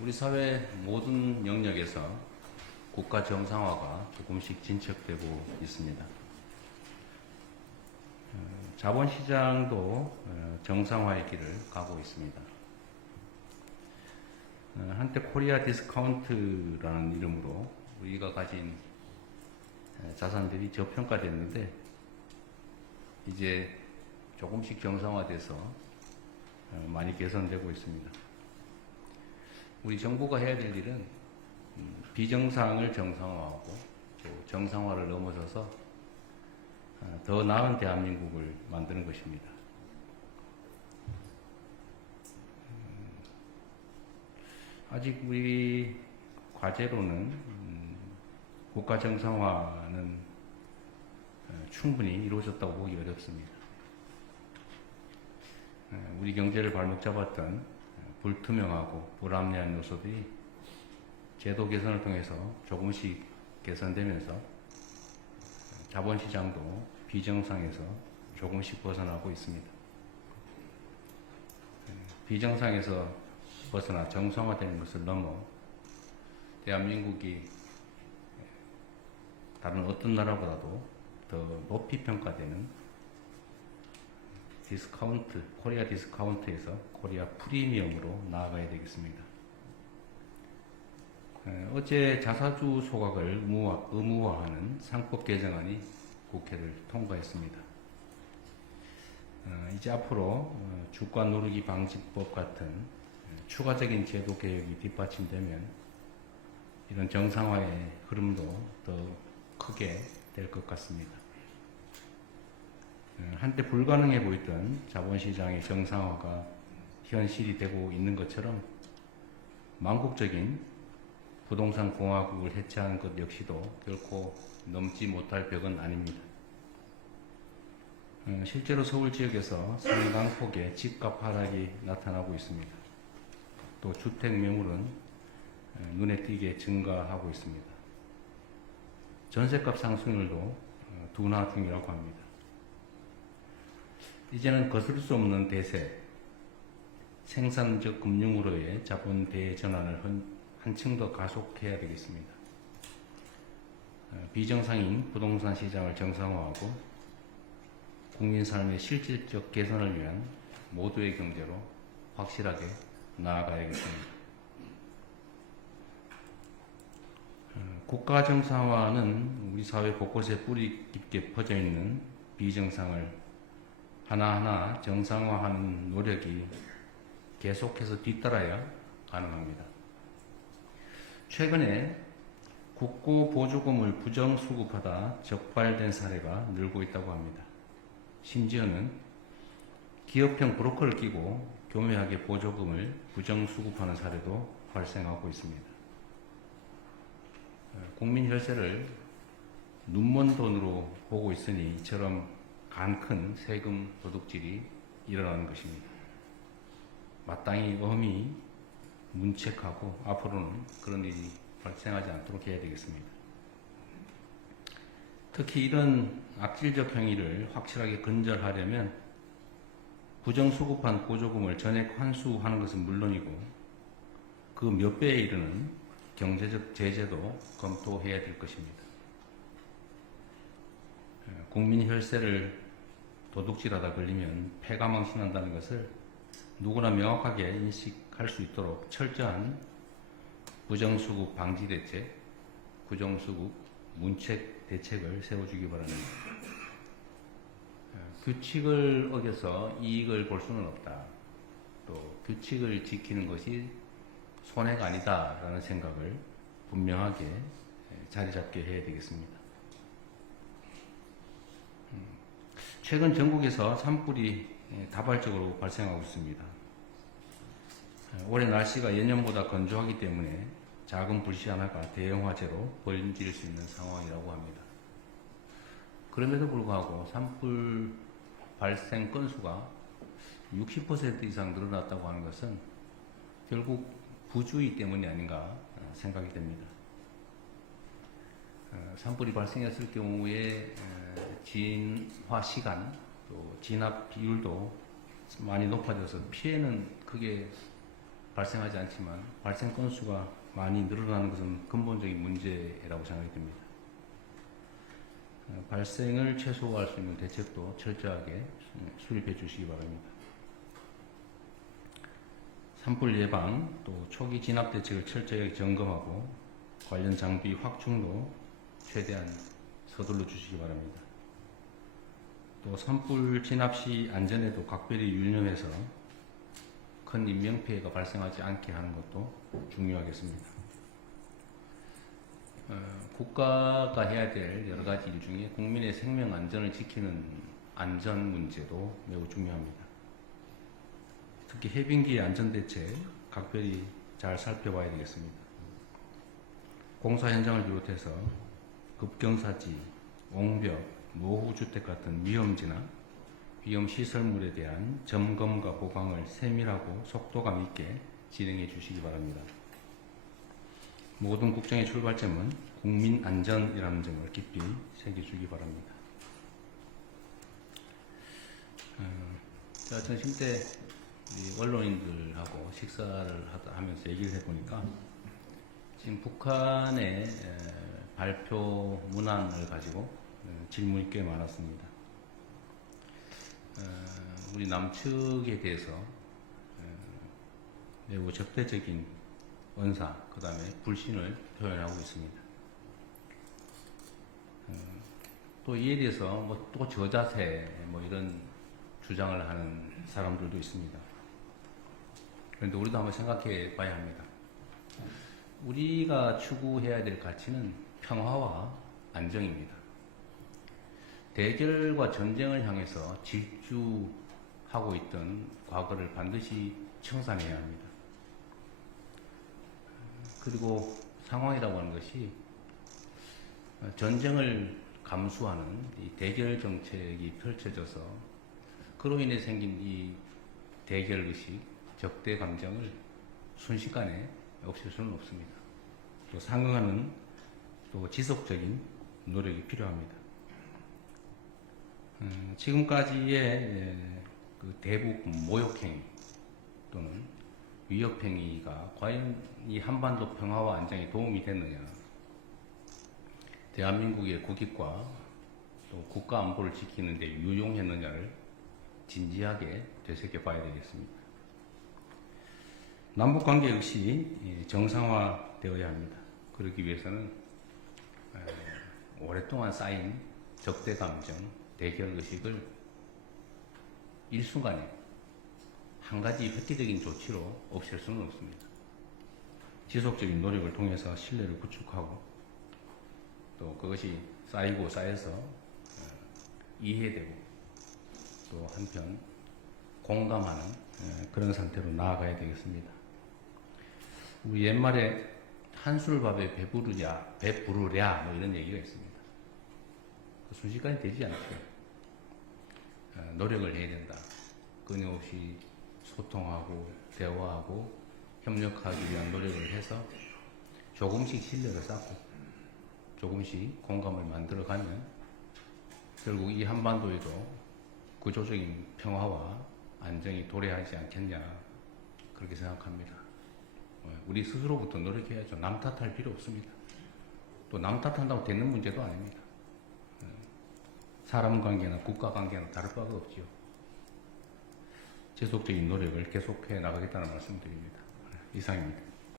우리 사회 모든 영역에서 국가 정상화가 조금씩 진척되고 있습니다. 자본시장도 정상화의 길을 가고 있습니다. 한때 코리아 디스카운트라는 이름으로 우리가 가진 자산들이 저평가됐는데 이제 조금씩 정상화돼서 많이 개선되고 있습니다. 우리 정부가 해야 될 일은 비정상을 정상화하고 또 정상화를 넘어서서 더 나은 대한민국을 만드는 것입니다. 아직 우리 과제로는 국가 정상화는 충분히 이루어졌다고 보기 어렵습니다. 우리 경제를 발목 잡았던 불투명하고 불합리한 요소들이 제도 개선을 통해서 조금씩 개선되면서 자본시장도 비정상에서 조금씩 벗어나고 있습니다. 비정상에서 벗어나 정상화되는 것을 넘어 대한민국이 다른 어떤 나라보다도 더 높이 평가되는 디스카운트, 코리아 디스카운트에서 코리아 프리미엄으로 나아가야 되겠습니다. 어제 자사주 소각을 의무화하는 상법 개정안이 국회를 통과했습니다. 이제 앞으로 주가 누르기 방지법 같은 추가적인 제도 개혁이 뒷받침되면 이런 정상화의 흐름도 더 크게 될 것 같습니다. 한때 불가능해 보였던 자본시장의 정상화가 현실이 되고 있는 것처럼 망국적인 부동산 공화국을 해체하는 것 역시도 결코 넘지 못할 벽은 아닙니다. 실제로 서울 지역에서 상당폭의 집값 하락이 나타나고 있습니다. 또 주택 매물은 눈에 띄게 증가하고 있습니다. 전세값 상승률도 둔화 중이라고 합니다. 이제는 거스를 수 없는 대세, 생산적 금융으로의 자본 대전환을 한층 더 가속해야 되겠습니다. 비정상인 부동산 시장을 정상화하고 국민 삶의 실질적 개선을 위한 모두의 경제로 확실하게 나아가야겠습니다. 국가 정상화는 우리 사회 곳곳에 뿌리 깊게 퍼져 있는 비정상을 하나하나 정상화하는 노력이 계속해서 뒤따라야 가능합니다. 최근에 국고 보조금을 부정수급하다 적발된 사례가 늘고 있다고 합니다. 심지어는 기업형 브로커를 끼고 교묘하게 보조금을 부정수급하는 사례도 발생하고 있습니다. 국민 혈세를 눈먼 돈으로 보고 있으니 이처럼 간큰 세금 도둑질이 일어나는 것입니다. 마땅히 엄히 문책하고 앞으로는 그런 일이 발생하지 않도록 해야 되겠습니다. 특히 이런 악질적 행위를 확실하게 근절하려면 부정수급한 보조금을 전액 환수하는 것은 물론이고 그 몇 배에 이르는 경제적 제재도 검토해야 될 것입니다. 국민 혈세를 도둑질하다 걸리면 패가망신한다는 것을 누구나 명확하게 인식할 수 있도록 철저한 부정수급 방지 대책, 부정수급 문책 대책을 세워주기 바랍니다. 규칙을 어겨서 이익을 볼 수는 없다. 또 규칙을 지키는 것이 손해가 아니다라는 생각을 분명하게 자리 잡게 해야 되겠습니다. 최근 전국에서 산불이 다발적으로 발생하고 있습니다. 올해 날씨가 예년보다 건조하기 때문에 작은 불씨 하나가 대형 화재로 번질 수 있는 상황이라고 합니다. 그럼에도 불구하고 산불 발생 건수가 60% 이상 늘어났다고 하는 것은 결국 부주의 때문이 아닌가 생각이 됩니다. 산불이 발생했을 경우에 진화 시간, 또 진압 비율도 많이 높아져서 피해는 크게 발생하지 않지만 발생 건수가 많이 늘어나는 것은 근본적인 문제라고 생각이 듭니다. 발생을 최소화할 수 있는 대책도 철저하게 수립해 주시기 바랍니다. 산불 예방, 또 초기 진압 대책을 철저하게 점검하고 관련 장비 확충도 최대한 서둘러 주시기 바랍니다. 또 산불 진압 시 안전에도 각별히 유념해서 큰 인명피해가 발생하지 않게 하는 것도 중요하겠습니다. 국가가 해야 될 여러 가지 일 중에 국민의 생명 안전을 지키는 안전 문제도 매우 중요합니다. 특히 해빙기의 안전대책 각별히 잘 살펴봐야 되겠습니다. 공사 현장을 비롯해서 급경사지, 옹벽, 노후주택 같은 위험지나 위험시설물에 대한 점검과 보강을 세밀하고 속도감 있게 진행해 주시기 바랍니다. 모든 국정의 출발점은 국민 안전이라는 점을 깊이 새겨주기 바랍니다. 제가 점심 때 언론인들하고 식사를 하면서 얘기를 해보니까 지금 북한의 발표 문항을 가지고 질문이 꽤 많았습니다. 우리 남측에 대해서 매우 적대적인 언사, 그 다음에 불신을 표현하고 있습니다. 또 이에 대해서 또 저자세 이런 주장을 하는 사람들도 있습니다. 그런데 우리도 한번 생각해 봐야 합니다. 우리가 추구해야 될 가치는 평화와 안정입니다. 대결과 전쟁을 향해서 질주하고 있던 과거를 반드시 청산해야 합니다. 그리고 상황이라고 하는 것이 전쟁을 감수하는 이 대결 정책이 펼쳐져서 그로 인해 생긴 이 대결 의식, 적대 감정을 순식간에 없앨 수는 없습니다. 또 상응하는 또 지속적인 노력이 필요합니다. 지금까지의 그 대북 모욕행위 또는 위협행위가 과연 이 한반도 평화와 안정에 도움이 됐느냐, 대한민국의 국익과 또 국가 안보를 지키는 데 유용했느냐를 진지하게 되새겨 봐야 되겠습니다. 남북관계 역시 정상화되어야 합니다. 그러기 위해서는 오랫동안 쌓인 적대감정, 대결의식을 일순간에 한 가지 획기적인 조치로 없앨 수는 없습니다. 지속적인 노력을 통해서 신뢰를 구축하고 또 그것이 쌓이고 쌓여서 이해되고 또 한편 공감하는 그런 상태로 나아가야 되겠습니다. 우리 옛말에 한술밥에 배부르랴 이런 얘기가 있습니다. 순식간에 되지 않죠. 노력을 해야 된다. 끊임없이 소통하고 대화하고 협력하기 위한 노력을 해서 조금씩 신뢰를 쌓고 조금씩 공감을 만들어가면 결국 이 한반도에도 구조적인 평화와 안정이 도래하지 않겠냐 그렇게 생각합니다. 우리 스스로부터 노력해야죠. 남 탓할 필요 없습니다. 또 남 탓한다고 되는 문제도 아닙니다. 사람 관계나 국가 관계나 다를 바가 없지요. 지속적인 노력을 계속해 나가겠다는 말씀을 드립니다. 이상입니다.